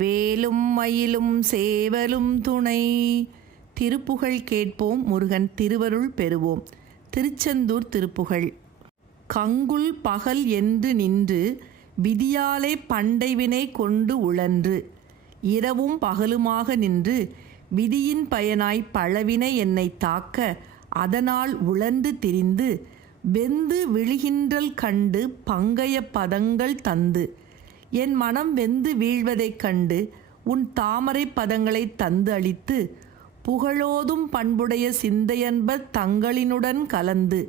வேலும் மயிலும் சேவலும் துணை. திருப்புகழ் கேட்போம், முருகன் திருவருள் பெறுவோம். திருச்செந்தூர் திருப்புகழ். கங்குல் பகல் என்று நின்று விதியாலே பண்டைவினை கொண்டு உழன்று, இரவும் பகலுமாக நின்று விதியின் பயனாய் பழவினை என்னை தாக்க, அதனால் உழன்று திரிந்து வெந்து விழுகின்றல் கண்டு பங்கைய பதங்கள் தந்து, என் மனம் வெந்து வீழ்வதைக் கண்டு உன் தாமரை பதங்களை தந்து அளித்து, புகழோதும் பண்புடைய சிந்தையன்ப தங்களினுடன் கலந்து,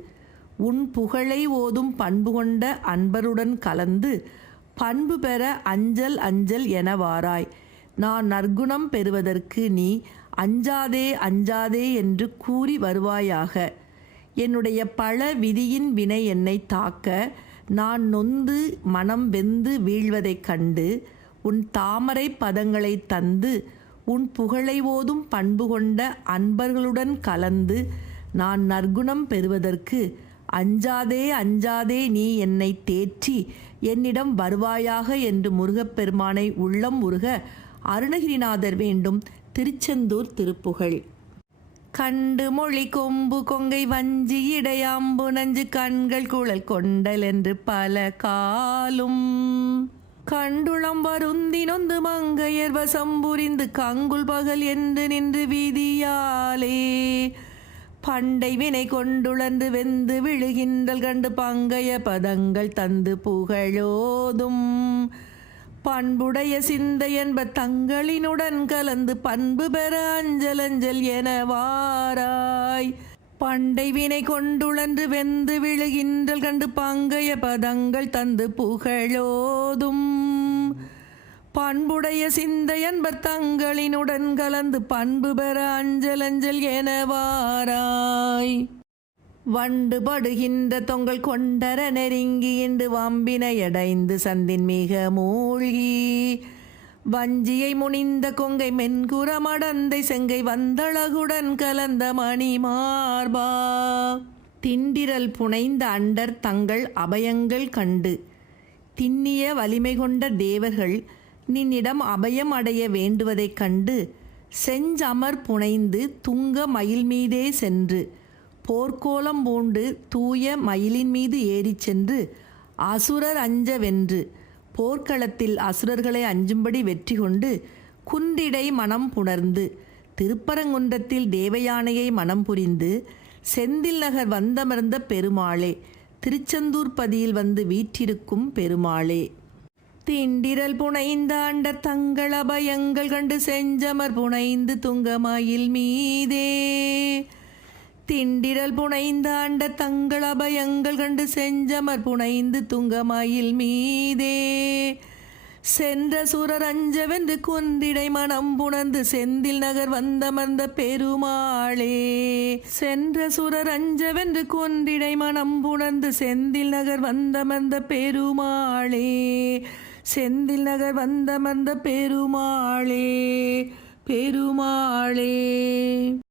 உன் புகழை ஓதும் பண்பு கொண்ட அன்பருடன் கலந்து, பண்பு பெற அஞ்சல் அஞ்சல் என வாராய். நான் நற்குணம் பெறுவதற்கு நீ அஞ்சாதே அஞ்சாதே என்று கூறி வருவாயாக. என்னுடைய பல விதியின் வினை என்னை தாக்க, நான் நொந்து மனம் வெந்து வீழ்வதைக் கண்டு உன் தாமரை பதங்களை தந்து, உன் புகழை ஓதும் பண்பு கொண்ட அன்பர்களுடன் கலந்து, நான் நற்குணம் பெறுவதற்கு அஞ்சாதே அஞ்சாதே நீ என்னை தேற்றி என்னிடம் வருவாயாக என்று முருகப்பெருமானை உள்ளம் உருக அருணகிரிநாதர் வேண்டும் திருச்செந்தூர் திருப்புகழ். கண்டு மொழி கொம்பு கொங்கை வஞ்சி இடையாம்பு நஞ்சு கண்கள் குழல் கொண்டல் என்று பல காலும், கண்டுளம் வருந்தி நொந்து மங்கையர் வசம் புரிந்து கங்குல் பகல் என்று நின்று வீதியாலே, பண்டை வினை கொண்டுழன்று வெந்து விழுகின்றல் கண்டு பங்கைய பதங்கள் தந்து புகழோதும் பண்புடைய சிந்தை என்ப தங்களினுடன் கலந்து, பண்பு பெற அஞ்சல் அஞ்சல் என வாராய். பண்டை வினை கொண்டுழன்று வெந்து விழுகின்றல் கண்டு பங்கைய பதங்கள் தந்து புகழோதும் பண்புடைய சிந்தை என்பர் தங்களினுடன் கலந்து, பண்பு பெற அஞ்சல் அஞ்சல் என வாராய். வண்டு படுகின்ற தொங்கல் கொண்டர நெருங்கி என்று வம்பினை அடைந்து சந்தின் மிக மூழ்கி, வஞ்சியை முனிந்த கொங்கை மென்குற மடந்தை செங்கை வந்தழகுடன் கலந்த மணி மார்பா, திண்டிரல் புனைந்த அண்டர் தங்கள் அபயங்கள் கண்டு, திண்ணிய வலிமை கொண்ட தேவர்கள் நின்னிடம் அபயம் அடைய வேண்டுவதைக் கண்டு, செஞ்சமர் புனைந்து துங்க மயில் மீதே சென்று போர்க்கோலம் பூண்டு தூய மயிலின் மீது ஏறிச் சென்று அசுரர் அஞ்ச வென்று, போர்க்களத்தில் அசுரர்களை அஞ்சும்படி வெற்றி கொண்டு குன்றிடை மனம் புணர்ந்து, திருப்பரங்குன்றத்தில் தேவயானையை மனம் புரிந்து செந்தில் நகர் வந்தமர்ந்த பெருமாளே, திருச்செந்தூர் பதியில் வந்து வீற்றிருக்கும் பெருமாளே. திண்டிரல் புனைந்த அண்டர் தங்கள் அபயங்கள் கண்டு செஞ்சமர் புனைந்து துங்கமயில் மீதே, திண்டிரல் புனைந்த அண்ட தங்கள் அபயங்கள் கண்டு செஞ்சமர் புனைந்து துங்கமயில் மீதே, சென்ற சுரர் அஞ்சவென்று குன்றிடை மனம் புணர்ந்து செந்தில் நகர் வந்தமர்ந்த பெருமாளே, சென்ற சுரர் அஞ்சவென்று குன்றிடை மனம் புணர்ந்து செந்தில் நகர் வந்தமர்ந்த பெருமாளே, செந்தில் நகர் வந்தமர்ந்த பெருமாளே பெருமாளே.